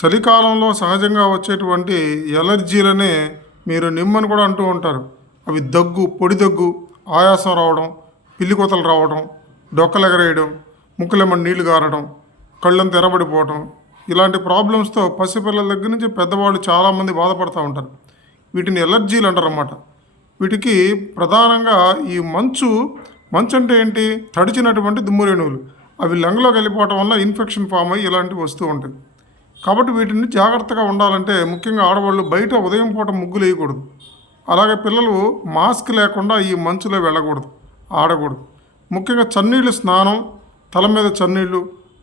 చలికాలంలో సహజంగా వచ్చేటువంటి ఎలర్జీలనే మీరు నిమ్మని కూడా అంటూ ఉంటారు. అవి దగ్గు, పొడి దగ్గు, ఆయాసం రావడం, పిల్లికోతలు రావడం, డొక్కలెగరేయడం, ముక్కులెమ్మడి నీళ్లు గారడం, కళ్ళంతా ఎర్రబడిపోవడం, ఇలాంటి ప్రాబ్లమ్స్తో పసిపిల్లల దగ్గర నుంచి పెద్దవాళ్ళు చాలామంది బాధపడుతూ ఉంటారు. వీటిని ఎలర్జీలు అంటారన్నమాట. వీటికి ప్రధానంగా ఈ మంచు అంటే ఏంటి? తడిచినటువంటి దుమ్ము రేణువులు అవి లంగ్లోకి వెళ్ళిపోవటం వల్ల ఇన్ఫెక్షన్ ఫామ్ అయ్యి ఇలాంటివి వస్తూ ఉంటాయి. కాబట్టి వీటిని జాగ్రత్తగా ఉండాలంటే ముఖ్యంగా ఆడవాళ్ళు బయట ఉదయం పూట ముగ్గులు వేయకూడదు. అలాగే పిల్లలు మాస్క్ లేకుండా ఈ మంచులో వెళ్ళకూడదు, ఆడకూడదు. ముఖ్యంగా చన్నీళ్ళు స్నానం, తల మీద చన్నీళ్ళు,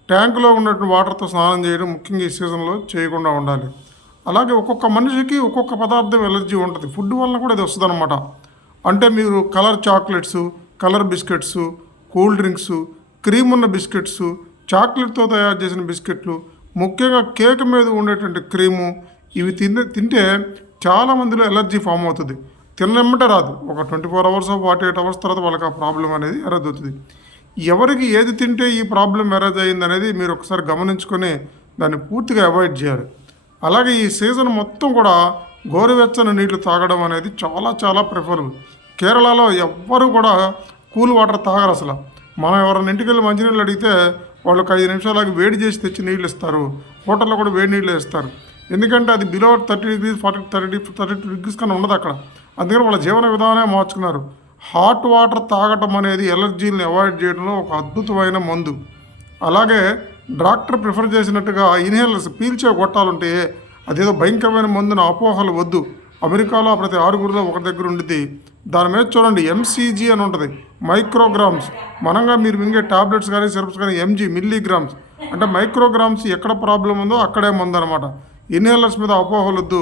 ట్యాంకులో ఉన్నటువంటి వాటర్తో స్నానం చేయడం ముఖ్యంగా ఈ సీజన్లో చేయకుండా ఉండాలి. అలాగే ఒక్కొక్క మనిషికి ఒక్కొక్క పదార్థం ఎలర్జీ ఉంటుంది. ఫుడ్ వల్ల కూడా ఇది వస్తుంది అనమాట. అంటే మీరు colour chocolates, colour biscuits, cool drinks, cream ఉన్న బిస్కెట్స్, చాక్లెట్తో తయారు చేసిన బిస్కెట్లు, ముఖ్యంగా కేక్ మీద ఉండేటువంటి క్రీము, ఇవి తింటే చాలామందిలో ఎలర్జీ ఫామ్ అవుతుంది. తినమంటే రాదు, ఒక 24 అవర్స్ 48 అవర్స్ తర్వాత వాళ్ళకి ఆ ప్రాబ్లం అనేది ఎరేజ్ అవుతుంది. ఎవరికి ఏది తింటే ఈ ప్రాబ్లం ఎరేజ్ అయ్యింది అనేది మీరు ఒకసారి గమనించుకొని దాన్ని పూర్తిగా అవాయిడ్ చేయాలి. అలాగే ఈ సీజన్ మొత్తం కూడా గోరువెచ్చని నీళ్లు తాగడం అనేది చాలా చాలా ప్రిఫరబుల్. కేరళలో ఎవ్వరూ కూడా కూల్ వాటర్ తాగరు అసలు. మనం ఎవరైనా ఇంటికి వెళ్ళి మంచినీళ్ళు అడిగితే వాళ్ళకి 5 నిమిషాలకి వేడి చేసి తెచ్చి నీళ్ళు ఇస్తారు. హోటల్లో కూడా వేడి నీళ్ళు ఇస్తారు. ఎందుకంటే అది బిలో 30 డిగ్రీస్ 32 డిగ్రీస్ కన్నా ఉండదు అక్కడ. అందుకని వాళ్ళ జీవన విధానమే మార్చుకున్నారు. హాట్ వాటర్ తాగటం అనేది ఎలర్జీని అవాయిడ్ చేయడంలో ఒక అద్భుతమైన మందు. అలాగే డాక్టర్ ప్రిఫర్ చేసినట్టుగా ఇన్హేలర్స్, పీల్చే గొట్టాలుంటే అదేదో భయంకరమైన మందున అపోహలు వద్దు. అమెరికాలో ప్రతి 6గురిలో ఒక దగ్గర ఉండిద్ది. దాని మీద చూడండి ఎంసీజీ అని ఉంటుంది, మైక్రోగ్రామ్స్. మనంగా మీరు మింగే టాబ్లెట్స్ కానీ సిరప్స్ కానీ ఎంజీ, మిల్లీగ్రామ్స్. అంటే మైక్రోగ్రామ్స్ ఎక్కడ ప్రాబ్లం ఉందో అక్కడే మందు అనమాట. ఇన్హేలర్స్ మీద అపోహలు వద్దు.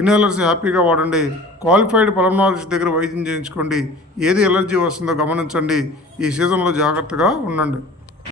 ఇన్హేలర్స్ హ్యాపీగా వాడండి. క్వాలిఫైడ్ పల్మనాలజిస్ట్ దగ్గర వైద్యం చేయించుకోండి. ఏది ఎలర్జీ వస్తుందో గమనించండి. ఈ సీజన్లో జాగ్రత్తగా ఉండండి.